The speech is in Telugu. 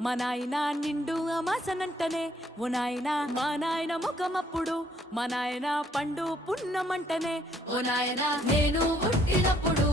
మా నాయన నిండు అమాసనంటనే ఓ నాయన మా నాయన ముఖమప్పుడు మా నాయన పండు పున్నమంటనే ఓ నాయన నేను పుట్టినప్పుడు